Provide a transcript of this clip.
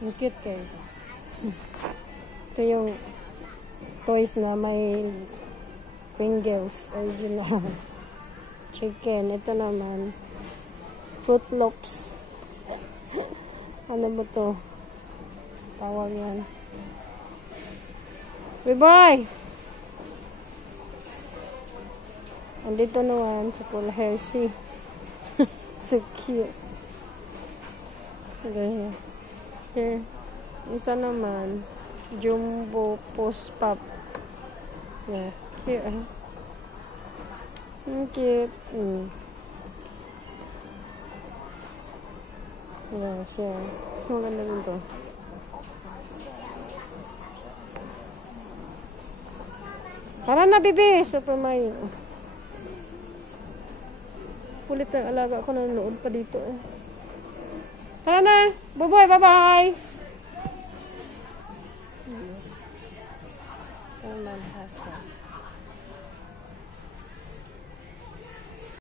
Ang cute guys. Ito yung toys na may Pringles. Original. Chicken. Ito naman. Fruit Loops. Ano ba to? Tawag yan. Bye-bye! Andito naman, chocolate Hershey. So cute. Okay. Here. Isa naman, Jumbo Post Pop. Yeah. Cute, eh? Cute. Yes, yeah. Maganda din to. Tara na, bibi! Super Mario. Kulit ang alaga ko, nanonood pa dito. Tara na! Buboy, bye-bye! Ayan, hasa.